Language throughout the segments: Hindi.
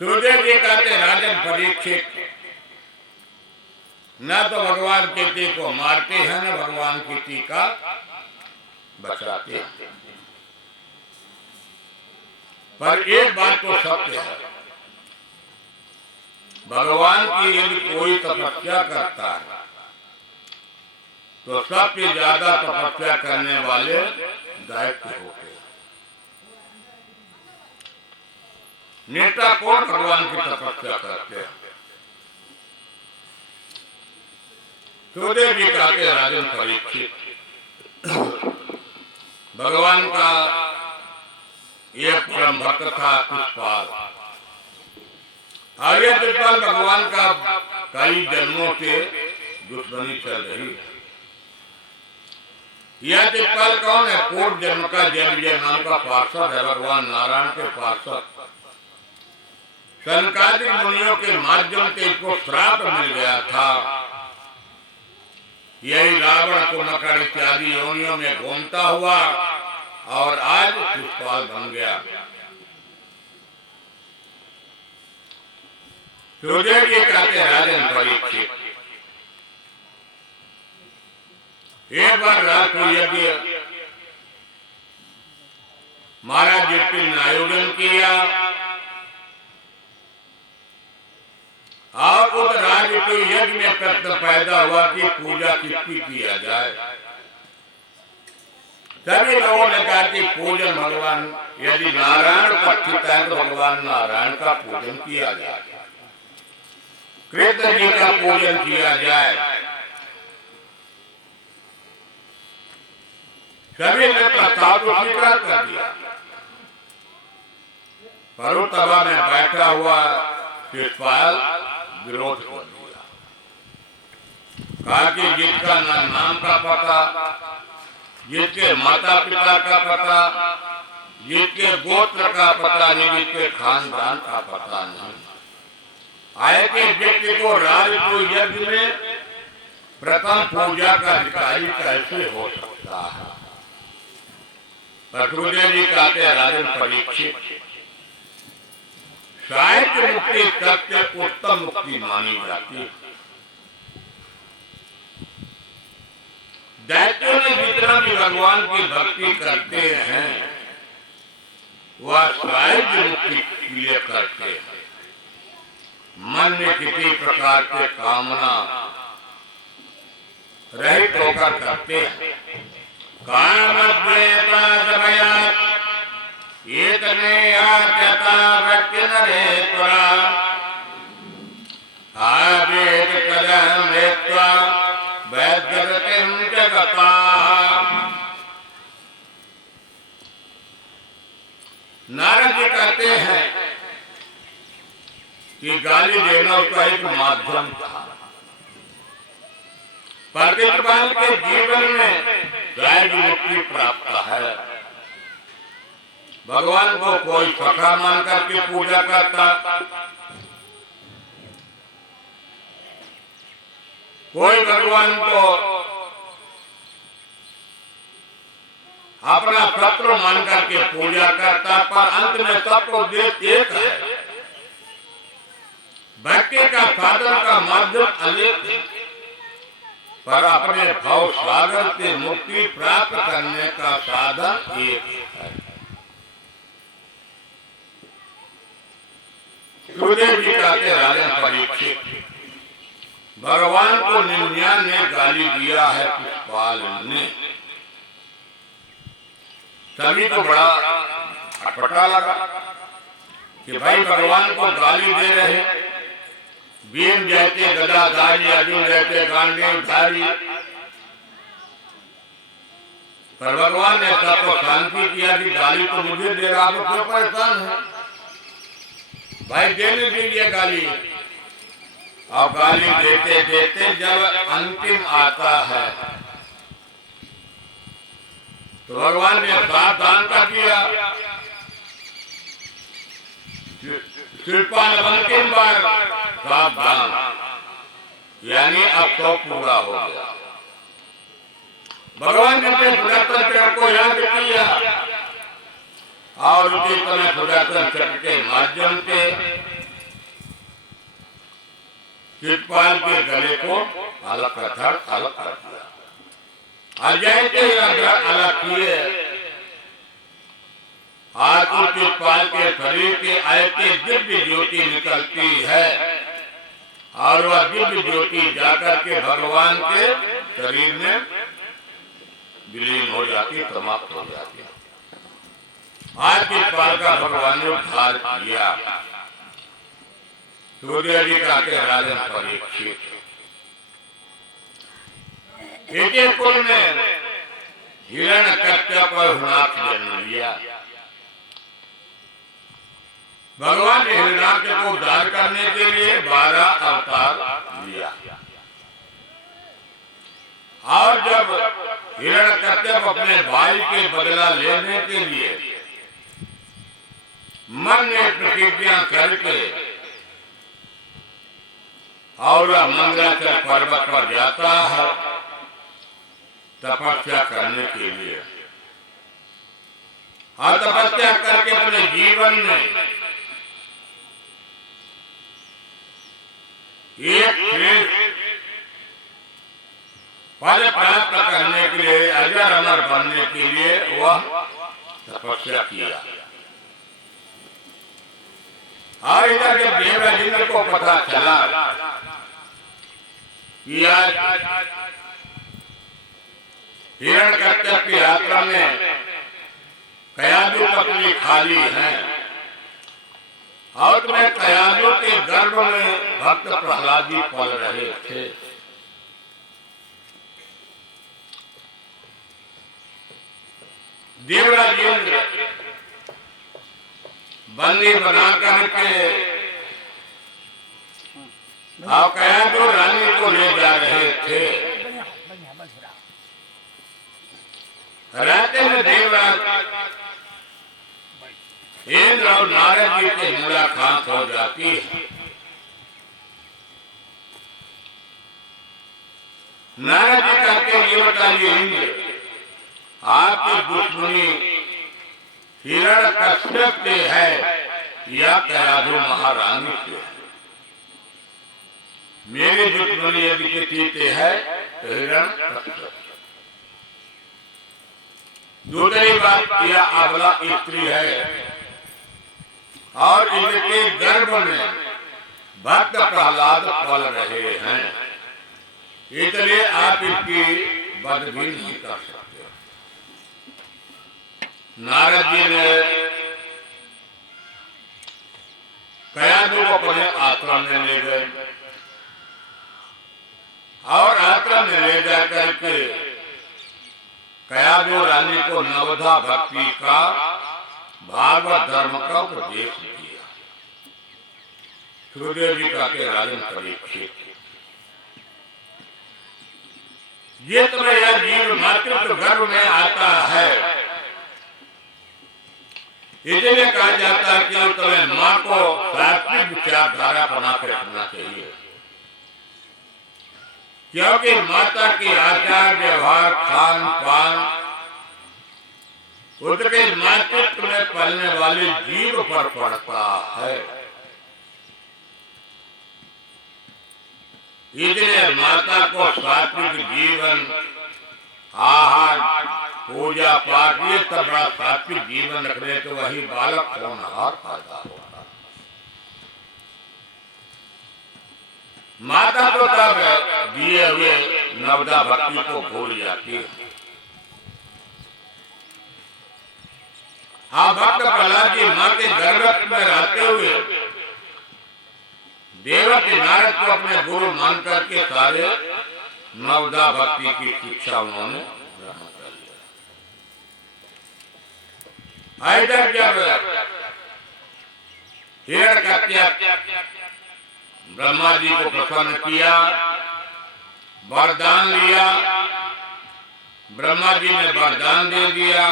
सुखदेव जी कहते राजन परीक्षित, न तो भगवान किसी को मारते हैं न भगवान किसी का बचाते हैं। पर एक बात तो सत्य है, भगवान की यदि कोई तपस्या करता है तो सबसे ज्यादा तपस्या करने वाले दैत्य होते हैं। नेता कौन भगवान की तपस्या करते हैं? सुखदेव जी कहते राजन परीक्षित, भगवान का एक परम भक्त था शिषपाल। आगे शिषपाल भगवान का कई जन्मों से दुश्मनी चल रही है। यह शिषपाल कौन है? पूर्व जन्म का जन्मजय नाम का पार्षद है, भगवान नारायण के पार्षद। सनकादिक मुनियों के माध्यम से इसको श्राप मिल गया था, यही रावण कुंभकर्ण इत्यादि योनियों में घूमता हुआ और आज शिषपाल बन गया। सुखदेव जी कहते राजन परीक्षित, एक बार राष्ट्र यज्ञ महाराज युधिष्ठिर ने आयोजन किया और उस राज्य के यज्ञ में प्रश्न पैदा हुआ कि पूजा किसकी किया जाए। सभी लोगों ने कहा कि पूजन भगवान यदि नारायण उपस्थित है तो भगवान नारायण का पूजन किया जाए, कृष्ण जी का पूजन किया जाए। सभी ने प्रस्ताव को स्वीकार कर दिया, पर उस सभा में बैठा हुआ शिषपाल विरोध कर दिया। कहा कि जिसका न नाम का पता, जिसके माता पिता का पता, जिसके गोत्र का पता नहीं, जिसके खानदान का पता नहीं, ऐसे व्यक्ति को राजसूय यज्ञ में प्रथम पूजा का अधिकारी कैसे हो सकता है? सुखदेव जी कहते राजन परीक्षित, साहित्य मुक्ति सबसे उत्तम मुक्ति मानी जाती है। दैत्यों ने जितना भी भगवान की भक्ति करते हैं वह साहित्य मुक्ति के लिए करते हैं। मन में किसी प्रकार के कामना रहित होकर करते हैं। कामद्वेषादभयात् एतने आत्यता व्यक्तिनरेश्वरा आवेद कदम रेत्वा वैद्यगतिं जगता। नारद जी कहते हैं कि गाली देना उसका एक माध्यम था, प्रतिपाल के जीवन में दैव मुक्ति प्राप्त है। भगवान को कोई सखा मान करके पूजा करता, कोई भगवान को अपना शत्रु मान करके पूजा करता, पर अंत में सबको उद्देश्य एक है। भक्ति का साधन का माध्यम अनेक है, पर अपने भाव सागर से मुक्ति प्राप्त करने का साधन एक है। सुखदेव जी कहते राजन परीक्षित, भगवान को 99 गाली दिया है शिषपाल ने। सभी को बड़ा अटपटा लगा कि भाई भगवान को गाली दे रहे, भीम जैसे गदाधारी, अर्जुन जैसे गांडीवधारी, पर भगवान ने सबको शांति किया कि गाली तो मुझे दे रहा, आप क्यों परेशान है? भाई देने दीजिए गाली। और गाली देते देते जब अंतिम आता है तो भगवान ने सावधान कर दिया। शिषपाल अंतिम बार सावधान, यानी अब तो पूरा हो गया। भगवान ने अपने सुदर्शन चक्र को याद किया और उसी समय सुदर्शन चक्र के माध्यम से चित्रपाल के गले को अलग कर दिया। अजय के अलग किए, आज उस चित्रपाल के शरीर के ऐसे दिव्य ज्योति निकलती है और वह दिव्य ज्योति जाकर के भगवान के शरीर में विलीन हो जाती, समाप्त हो जाती। आज चित्रपाल का भगवान ने उद्धार किया। सूर्यलिका के राजन परीक्षित एक कुल में हिरण्यकश्यप और हुणाक्ष जन्म लिया। भगवान ने हिरण्याक्ष को उद्धार करने के लिए 12 अवतार लिया और जब हिरण्यकश्यप अपने भाई के बदला लेने के लिए मन में प्रतिज्ञा करके और मंदराचल पर्वत पर जाता है तपस्या करने के लिए, और तपस्या करके अपने जीवन में एक श्रेष्ठ पद प्राप्त करने के लिए, अजर अमर बनने के लिए वह तपस्या किया। और इधर जब देवराज को पता चला कि आज हिरण्यकश्यप की यात्रा में कयादु पत्नी खाली है और तुम्हें कयादु के गर्भ में भक्त प्रहलाद जी पल रहे थे, देवराज इंद्र बंदी बना करके आप कयादु रानी को ले जा रहे थे। रास्ते में देवराज इंद्र और नारद जी की मुलाकात हो जाती है। नारद जी कहते ये बताइए इंद्र, आपकी दुश्मनी हिरण्यकश्यप से है या कयादु महारानी से? मेरी दुश्मनी यदि किसी से है तो हिरण्यकश्यप। दूसरी बात, यह अबला स्त्री है और इनके गर्भ में भक्त प्रहलाद पल रहे हैं, इसलिए आप इसकी वध भी नहीं कर सकते। नारद जी ने कयादु को अपने आश्रम में ले गए और आश्रम में ले जाकर के कयादु रानी को नवधा भक्ति का, भागवत धर्म का उपदेश दिया। सूर्यलिका के राजन परीक्षित, ये तुम्हें यह जीव मातृत्व गर्भ में आता है, इसलिए कहा जाता है कि तुम्हें माँ को सात्विक विचारधारा बना के रखना चाहिए, क्योंकि माता की आचार व्यवहार खान पान उसके मातृत्व में पलने वाले जीव पर पड़ता है। इसलिए माता को सात्विक जीवन, आहार, पूजा पाठ, ये सब बड़ा सात्विक जीवन रखने तो वही बालक होनहार पैदा होगा। माता तो तब दिए हुए नवदा भक्ति को भूल जाती है। हाँ, भक्त प्रहलाद जी माँ के गर्भ में रहते हुए देवकी नारद को अपने गुरु मान करके सारे नवदा भक्ति की शिक्षा उन्होंने ग्रहण कर लिया। इधर जब हिरण्यकश्यप ब्रह्मा जी को प्रसन्न किया, वरदान लिया, ब्रह्मा जी ने वरदान दे दिया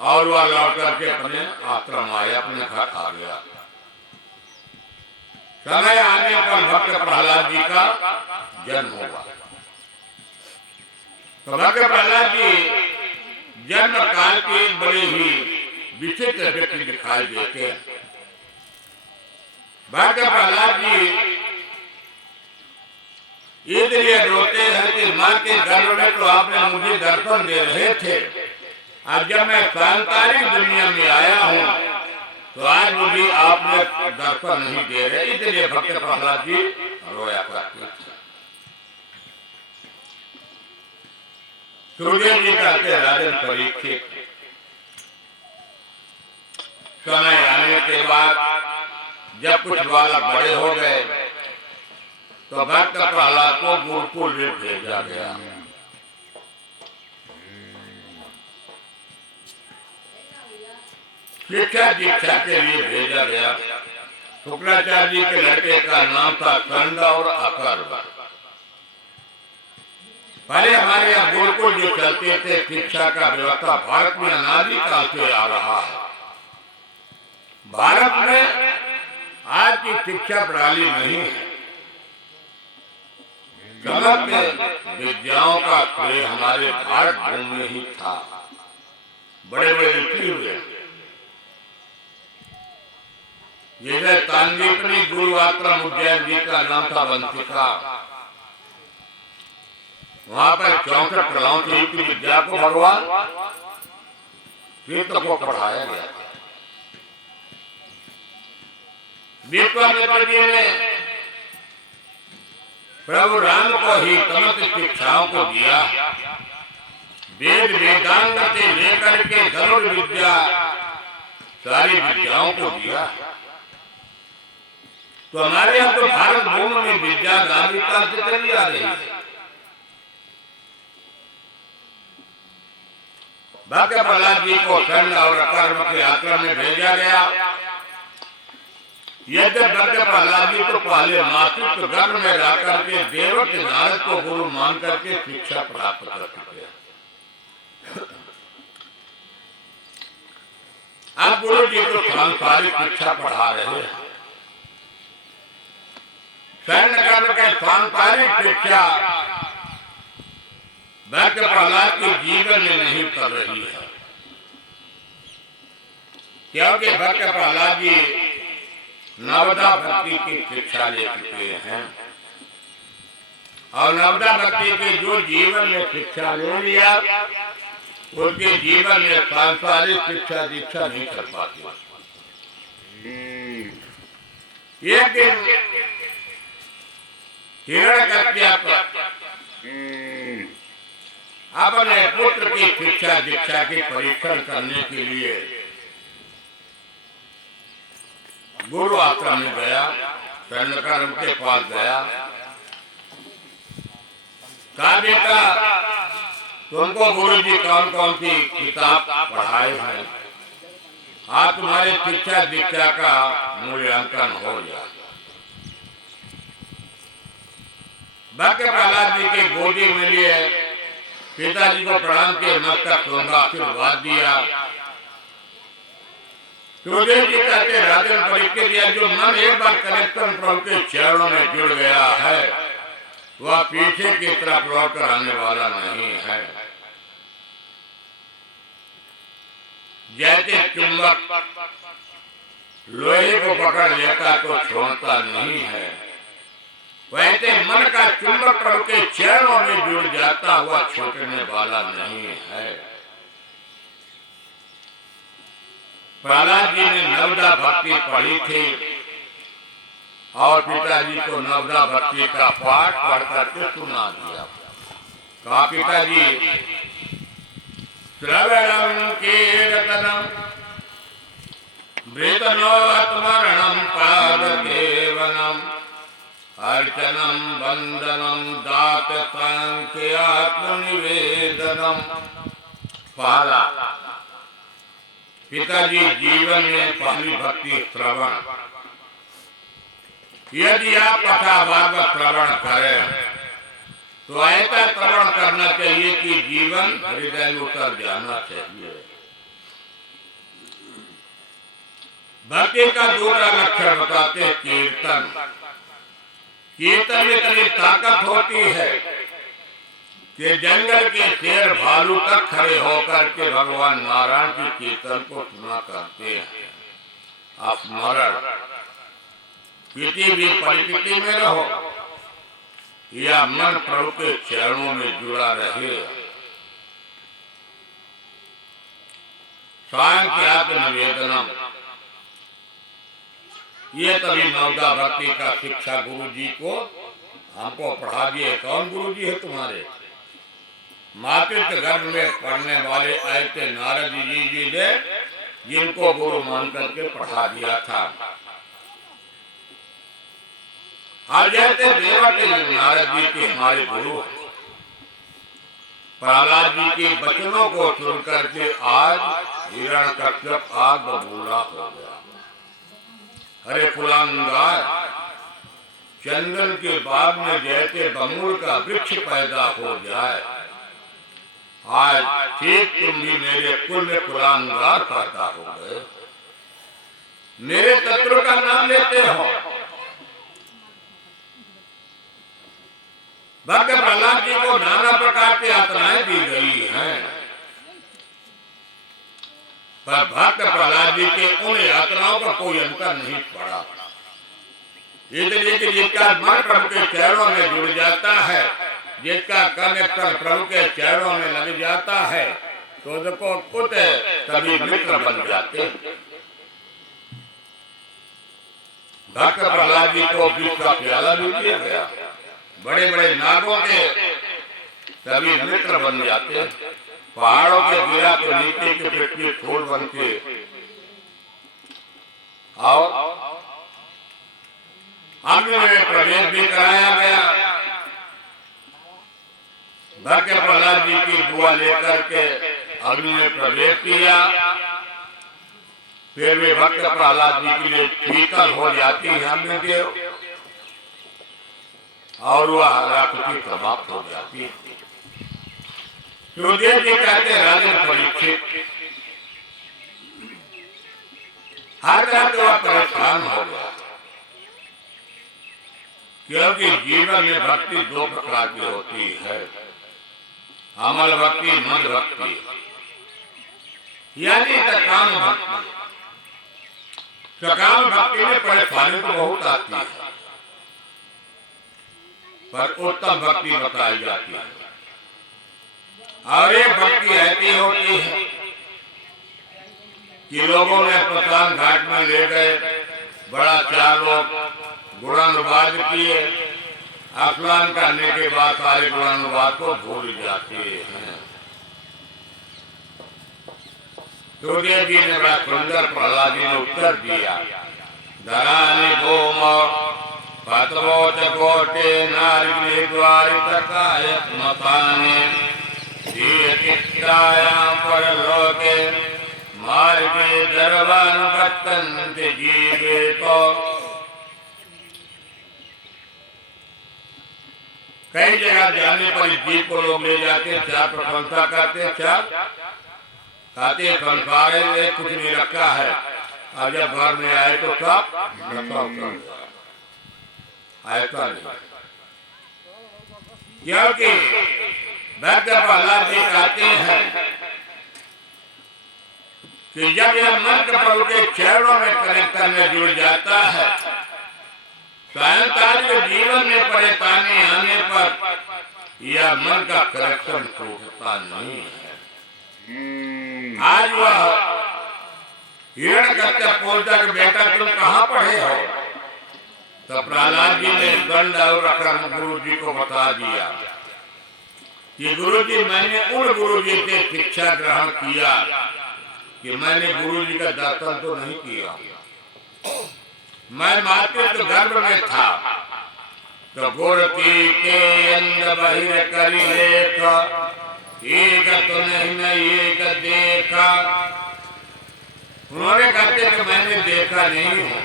और वह लौट करके अपने आश्रम आया, अपने घर आ गया। समय आने पर भक्त प्रहलाद जी का जन्म हुआ। तो भक्त प्रहलाद जी जन्म काल के बड़े ही विचित्र व्यक्ति दिखाई देते हैं। भक्त प्रहलाद जी इसलिए रोते हैं कि माँ के गर्भ में तो आपने मुझे दर्शन दे रहे थे, अब जब मैं सांसारिक दुनिया में आया हूँ तो आज मुझे आपने दर्शन नहीं दे रहे। इसलिए भक्त प्रहलाद जी रोया करते थे। सुखदेव जी कहते राजन परीक्षित, समय आने के बाद जब कुछ बालक बड़े हो गए तो भक्त प्रहलाद को गुरुकुल में भेजा गया। शिक्षा दीक्षा के लिए भेजा गया। शुक्राचार्य जी के लड़के का नाम था कंद और अकर्व। पहले हमारे यहाँ गुरुकुल जो चलते थे, शिक्षा का व्यवस्था भारत में अनादिकाल से आ रहा है। भारत में आज की शिक्षा प्रणाली नहीं है। समस्त विद्याओं का श्रेय हमारे भारत भूमि में ही था। बड़े बड़े ऋषि हुए, जैसे तांदीपनी गुरु आश्रम उज्जैन जी का नाम था वंशिका। वहां पर 64 कलाओं की विद्या को भगवान कृष्ण को पढ़ाया गया। विश्वामित्र जी ने प्रभु राम को ही समस्त शिक्षाओं को दिया। वेद वेदांत से लेकर के धनुर विद्या सारी विद्याओं को दिया। तो हमारे यहाँ तो भारत भूमि में विद्या नागरिकता से चली आ रही है। भक्त प्रहलाद जी को कंद और अकर्व के आश्रम में भेजा गया। यद्यपि भक्त प्रहलाद जी तो पहले मातृत्व गर्भ में रहकर के देवक नारद को गुरु मान करके शिक्षा प्राप्त कर चुके। अब गुरु जी को सांसारिक शिक्षा पढ़ा रहे हैं। सैन्य कर्म के सांसारिक शिक्षा भक्त प्रहलाद के जीवन में नहीं कर रही है, क्योंकि भक्त प्रहलाद जी नवदा भक्ति की शिक्षा ले चुके हैं। और नवदा भक्ति के जो जीवन में शिक्षा ले लिया, उनके जीवन में सांसारिक शिक्षा दीक्षा नहीं कर पाती। एक दिन हिरण्यकश्यप अपने पुत्र की शिक्षा दीक्षा की परीक्षण करने के लिए गुरु आश्रम में गया। कर्म के पास गया, कहा बेटा तुमको गुरु जी कौन कौन सी किताब पढ़ाए हैं, आज तुम्हारी शिक्षा दीक्षा का मूल्यांकन हो गया। भक्त प्रहलाद जी के गोदी में लिए पिताजी को प्रणाम के मस्तक टोंगा, आशीर्वाद दिया। सुखदेव जी कहते राजन परीक्षित, दिया जो मन एक बार कनेक्शन प्रभु के चरणों में जुड़ गया है, वह पीछे की तरफ लौट कर आने वाला नहीं है। जैसे चुंबक लोहे को पकड़ लेता तो छोड़ता नहीं है, वैसे मन का चुंबक प्रभु के चरणों में जुड़ जाता हुआ छूटने वाला नहीं है। प्रहलाद जी ने नवदा भक्ति पढ़ी थी और पिताजी को नवदा भक्ति का पाठ पढ़ करके सुना दिया। कहा पिताजी श्रवणम कीर्तनम वृतनोत्मरणम पादसेवनम अर्चनम वंदनम दात आत्मनिवेदनम। पहला, पिताजी जीवन में पहली भक्ति श्रवण। यदि आप कथा भागवत श्रवण करें तो ऐसा श्रवण करना चाहिए कि जीवन हृदय में उतर जाना चाहिए। भक्ति का दूसरा लक्षण बताते हैं कीर्तन। कीर्तन में इतनी ताकत होती है कि जंगल के शेर भालू तक खड़े होकर के भगवान नारायण की कीर्तन को सुना करते हैं। स्मरण, किसी भी परिस्थिति में रहो, या मन प्रभु के चरणों में जुड़ा रहे। सांख्यात्म निवेदनम, ये तभी नवदा भक्ति का शिक्षा गुरु जी को हमको पढ़ा दिए। कौन गुरु जी है तुम्हारे? मातृत्व गर्भ में पढ़ने वाले ऐसे नारद जी ने जिनको गुरु मान करके पढ़ा दिया था। आज जैसे देवकी नारद जी के हमारे गुरु, प्रहलाद जी के वचनों को सुन करके आज हिरण्यकश्यप आग बबूला हो गया। अरे कुलांगार, चंदन के बाग में जैसे बबूल का वृक्ष पैदा हो जाए, आज ठीक तुम भी मेरे कुल में कुलांगार पैदा हो गए। मेरे तत्व का नाम लेते हो। भक्त प्रहलाद जी को नाना प्रकार की यातनाएं दी गई हैं, पर भक्त प्रहलाद जी के उन यातनाओं का कोई अंतर नहीं पड़ा। इसलिए कि जिसका मन प्रभु के चरणों में जुड़ जाता है, जिसका कनेक्शन प्रभु के चरणों में लग जाता है, तो उसको खुद सभी मित्र बन जाते। भक्त प्रहलाद जी को विष का प्याला भी दिया गया। बड़े बड़े नागों के सभी मित्र बन जाते। पहाड़ों के गिरा के नीचे के पृथ्वी फूल बन के और अग्नि में प्रवेश भी कराया गया। भक्त प्रहलाद जी की बुआ लेकर के अग्नि में प्रवेश किया। फिर भी भक्त प्रहलाद जी के लिए शीतल हो जाती है अग्निदेव, और वह हलाकुटी समाप्त हो जाती है। सुखदेव जी कहते हैं, राजन परीक्षित, हर तरह से वह परेशान हो गया, क्योंकि जीवन में भक्ति दो प्रकार की होती है, अमल भक्ति, मद भक्ति, यानी सकाम भक्ति। सकाम भक्ति में परेशानी तो बहुत आती है, पर उत्तम भक्ति बताई जाती है। और एक भक्ति ऐसी होती है कि लोगों ने प्रधान घाट में ले गए, बड़ा चार लोग गुणानुवाद किए, स्नान करने के बाद सारे गुणानुवाद को भूल जाते हैं। सुखदेव जी ने बड़ा सुंदर प्रहलाद जी ने उत्तर दिया, धरानी भूम पतवोच कोटे नारी द्वारितकाय मताने दीयतिक्तायां परलोके मार्गे दरवान पत्तन्ते जीवे तो। कई जगह जाने पर जीव को लोग ले जाते, चार प्रशंसा करते, चार खाते, संसार में कुछ नहीं रखा है, और जब घर में आए तो सब रखा होता ऐसा नहीं। क्योंकि भक्त प्रहलाद जी कहते हैं कि जब यह मन प्रभु के चरणों में कनेक्शन में जुड़ जाता है, सांसारिक जीवन में परेशानी आने पर यह मन का कनेक्शन टूटता नहीं है। आज वह हिरण्यकश्यप पूछता कि बेटा तुम कहाँ पढ़े हो? तो प्रहलाद जी ने दंड और अकर्म गुरु जी को बता दिया कि गुरु जी, मैंने उन गुरु जी से शिक्षा ग्रहण किया कि मैंने गुरु जी का दर्शन तो नहीं किया। मैं मातृत्व गर्भ में था तो गोरती के अंद बहिर करी लेख, एक तो नहीं एक देखा। उन्होंने कहते कि मैंने देखा नहीं हूँ।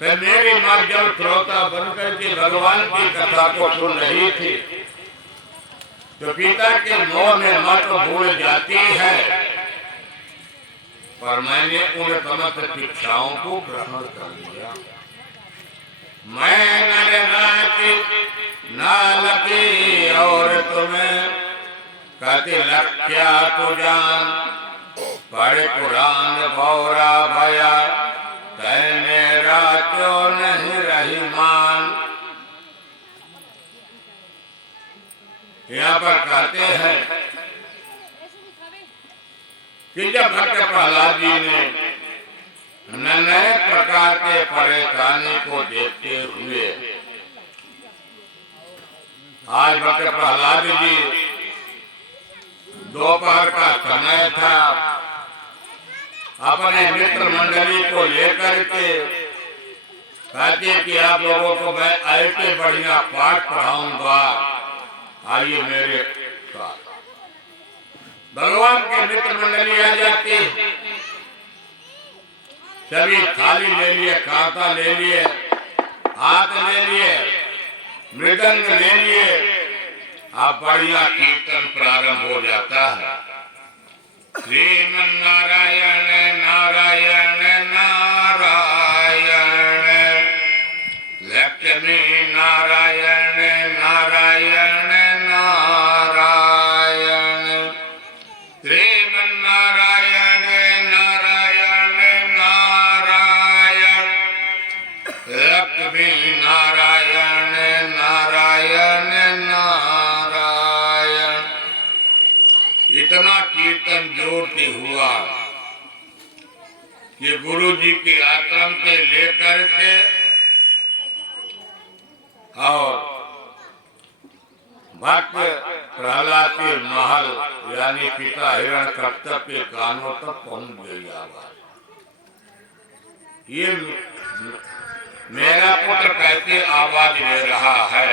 फिर मेरी माँ जब श्रोता बनकर के भगवान की कथा को सुन रही थी, तो पिता के मोह में माँ तो भूल जाती है, पर मैंने उन समस्त शिक्षाओं को ग्रहण कर लिया। मैं नर नाची नालकी और तुम्हें कहते लख्या तो जान, पढ़ कुरान भौरा भया, तैने राचो नहीं रही मान। यहाँ पर कहते हैं कि जब भक्त प्रहलाद जी ने नए प्रकार के परेशानी को देखते हुए आज भक्त प्रहलाद जी दोपहर का समय था, अपने मित्र मंडली को लेकर के कहते कि आप लोगों को मैं ऐसे बढ़िया पाठ पढ़ाऊंगा, आइए मेरे साथ। भगवान के मित्र मंडली आ जाती, सभी थाली ले लिए, कांटा ले लिए, हाथ ले लिए, मृदंग ले लिए, अब बढ़िया कीर्तन प्रारंभ हो जाता है। श्रीमन नारायण नारायण नारायण, लक्ष्मी नारायण नारायण नारायण, श्रीमन नारायण नारायण नारायण, लक्ष्मी नारायण नारायण नारायण। इतना कीर्तन जोरती हुआ कि गुरु जी के आश्रम से लेकर के और भक्त प्रहलाद के महल यानी पिता हिरण्यकश्यप के कानों तक पहुंच गई आवाज। ये मेरा पुत्र कहते आवाज ले रहा है।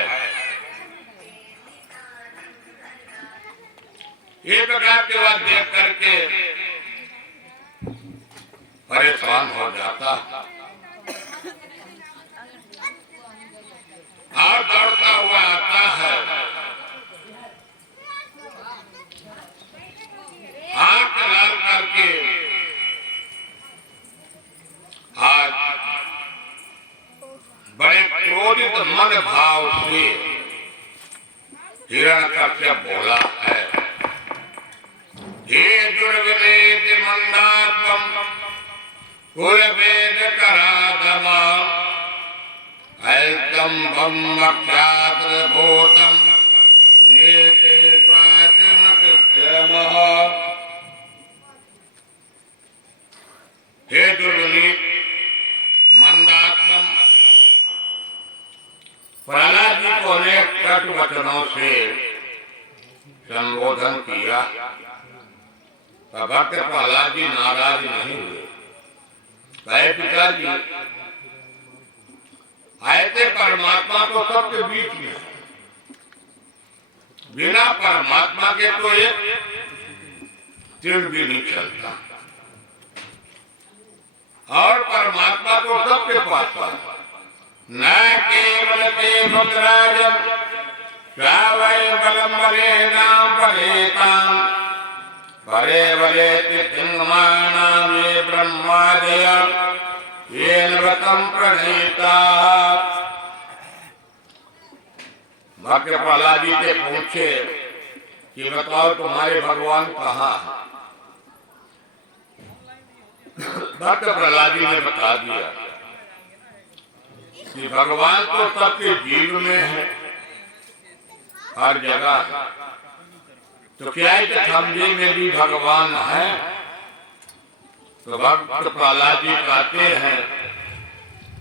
ये प्रकार के बात देख करके परेशान हो जाता और दौड़ता हुआ आता है, आंख लाल करके आज बड़े क्रोधित मन भाव से हिरण्यकश्यप बोला है, हे दुर्विनीत मंदात्मम कुलभेद कराधमा, ऐतम्भं मक्षात्रभूतं नीते त्वाजमकृत्यमः। हे दुर्विनीत मंदात्मम, प्रहलाद जी को अनेक कटु वचनों से संबोधन किया, तो भक्त प्रहलाद जी नाराज नहीं हुए। कहे पिताजी ऐसे परमात्मा तो सबके बीच में है, बिना परमात्मा के तो एक चिन्ह भी नहीं चलता, और परमात्मा तो सबके पास है। न केवल ते भद्राजम श्रावय बलम बलेनाम बलेताम, बले बले तिंगमानाम ये ब्रह्मादया ये नवतम प्रणीता। भक्त प्रहलाद जी से पूछे कि बताओ तुम्हारे भगवान कहाँ है? भक्त प्रहलाद जी ने बता दिया कि भगवान तो सबके जीव में है, हर जगह है। तो क्या है खम्भे में भी भगवान है? तो भक्त प्रहलाद जी कहते हैं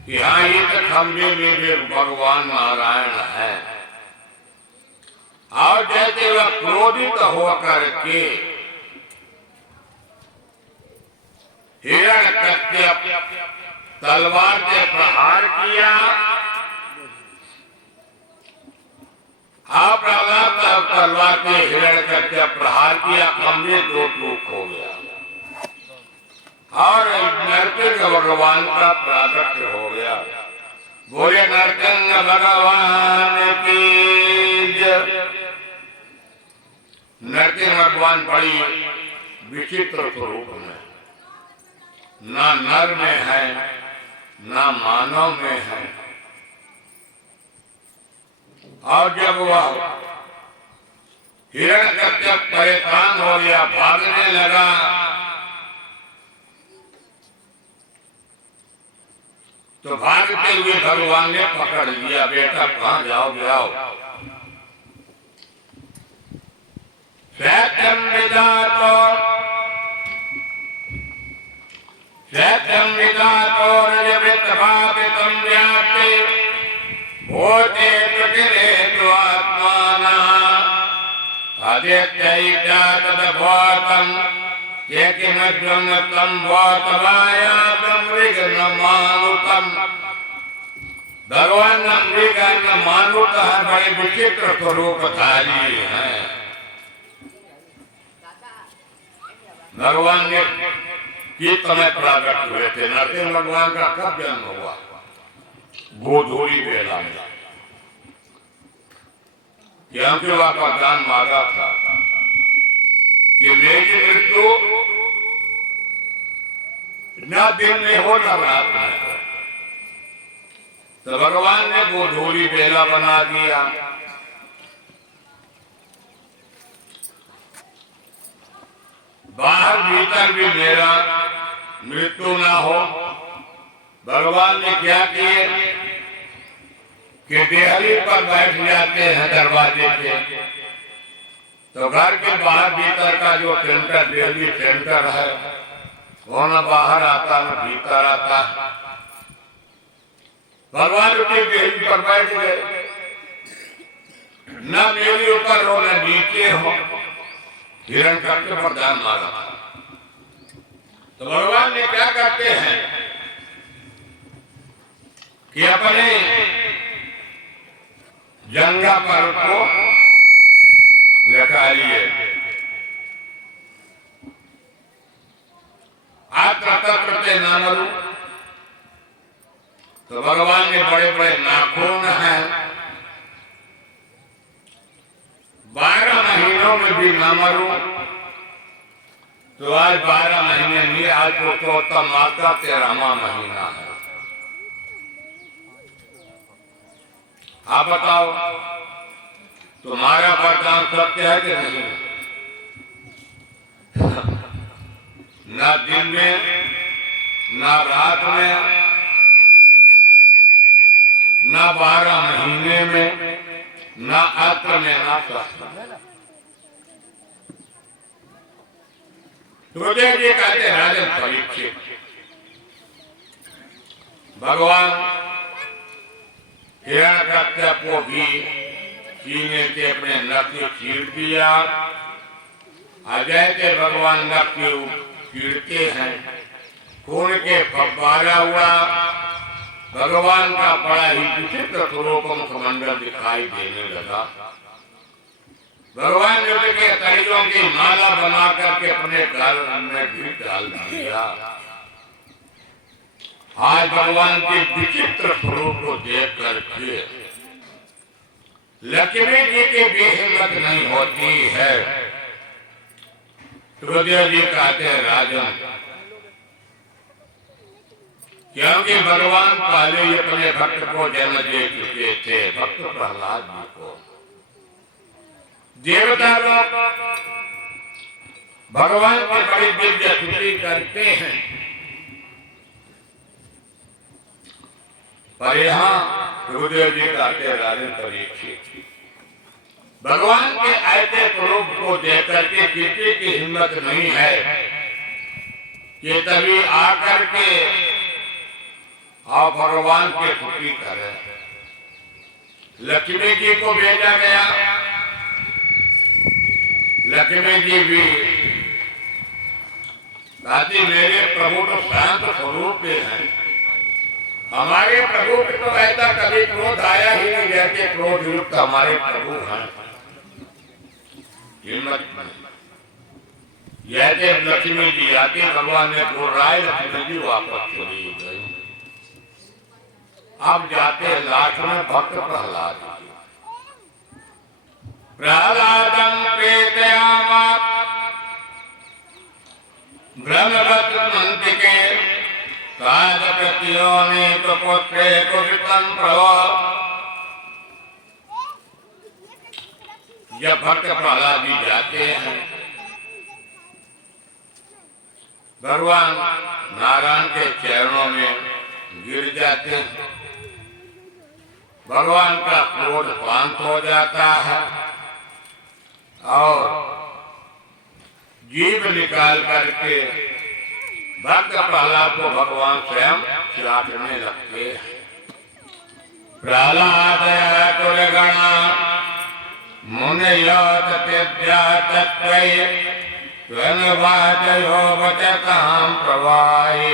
कि हाँ, ये खम्भे में भी भगवान नारायण है। और जैसे वह क्रोधित होकर के हिरण्यकश्यप तलवार से प्रहार किया, आप प्रहलाद तलवार से हिरण्यकश्यप प्रहार किया, खम्भे दो टूक हो गया और नरसिंह भगवान का प्राकट्य हो गया। बोले नरसिंह भगवान की जय। नरसिंह भगवान बड़ी विचित्र स्वरूप में, ना नर में है ना मानव में है। और जब वह हिरण्यकश्यप परेशान हो गया, भागने लगा, तो भागते हुए भगवान ने पकड़ लिया, बेटा कहाँ जाओ जाओ। शैत्यम विदातो रजवृत्तभावितं व्याप्ति भूते प्रतिरेतु आत्माना आदित्यैत्या तद्भूतं ये किमद्वं तं भूतवायातं मृगन्मानुतं भगवान मृगन्मानुतः बड़े विचित्र स्वरूपधारी हैं। भगवान ने किस समय प्रकट हुए थे? नरसिंह भगवान का कब जन्म हुआ? गोधूली बेला में, क्योंकि वह वरदान मांगा था कि मेरी मृत्यु न दिन में हो न रात में हो। तो भगवान ने गोधूली बेला बना दिया। बाहर भीतर भी मेरा मृत्यु ना हो। भगवान ने क्या किए कि देहली पर बैठ जाते हैं दरवाजे पे, तो घर के बाहर भीतर का जो सेंटर देहली सेंटर है वो न बाहर आता न भीतर आता। भगवान उसके देहली पर बैठ गए, न मेरे ऊपर हो न नीचे हो। हिरण्यकश्यप के वरदान मांगा। तो भगवान ने क्या करते हैं कि अपने जंघा पर को लटा लिए, अत्र तत्र ते नामरू। तो भगवान ने बड़े बड़े नाखून हैं, 12 महीनों में भी न मरूं। तो आज 12 महीने नहीं, आज पुरुषोत्तम मास का 13वां महीना है। आप बताओ तुम्हारा वरदान सत्य है कि नहीं? न दिन में न रात में न 12 महीने में न अत्र में न शस्त्र में। सुखदेव जी कहते हैं राजन परीक्षित, भगवान हिरण्यकश्यप को भी सीने से अपने नख से चीर दिया। अजय के भगवान नख से चीरते हैं, खून के फव्वारा हुआ। भगवान का बड़ा ही विचित्र स्वरूप मुखमंडल दिखाई देने लगा। भगवान ने उनके तैलों की माला बना करके अपने घर में भी डाल दिया। आज भगवान के विचित्र स्वरूप को देख करके लक्ष्मी जी की भी हिम्मत नहीं होती है। सुखदेव जी कहते हैं राजन, क्योंकि भगवान पहले ही अपने भक्त को जन्म दे चुके थे, भक्त प्रहलाद जी को। देवता लोग भगवान की बड़ी दिव्य स्तुति करते हैं, पर यहाँ सुखदेव जी कहते राजन परीक्षित, भगवान के ऐसे स्वरूप को देख करके किसी की हिम्मत नहीं है कि तभी आकर के और भगवान की स्तुति करे। लक्ष्मी जी को भेजा गया, लक्ष्मी जी भी कहती मेरे प्रभु तो शांत स्वरूप हैं, हमारे प्रभु को तो ऐसा कभी क्रोध आया ही नहीं जैसे क्रोध युक्त हमारे प्रभु हैं। हिम्मत जैसे लक्ष्मी जी आती, भगवान ने बोल रहा है लक्ष्मी जी वापस चली गई। अब जाते लास्ट में भक्त प्रहलाद जी। प्रहलादं प्रेतयामा ब्रह्मवत्मन्तिके कालप्रत्योने प्रपुत्रे कुरुतं प्रभो। जब भक्त प्रहलाद जी जाते हैं, भगवान नारायण के चरणों में गिर जाते हैं। भगवान का क्रोध शांत हो जाता है और जीभ निकाल करके भक्त प्रहलाद को भगवान स्वयं चाटने लगते हैं। प्रहलाद तुरगणा मुनयो तत्वाचयो वचतां प्रवाहे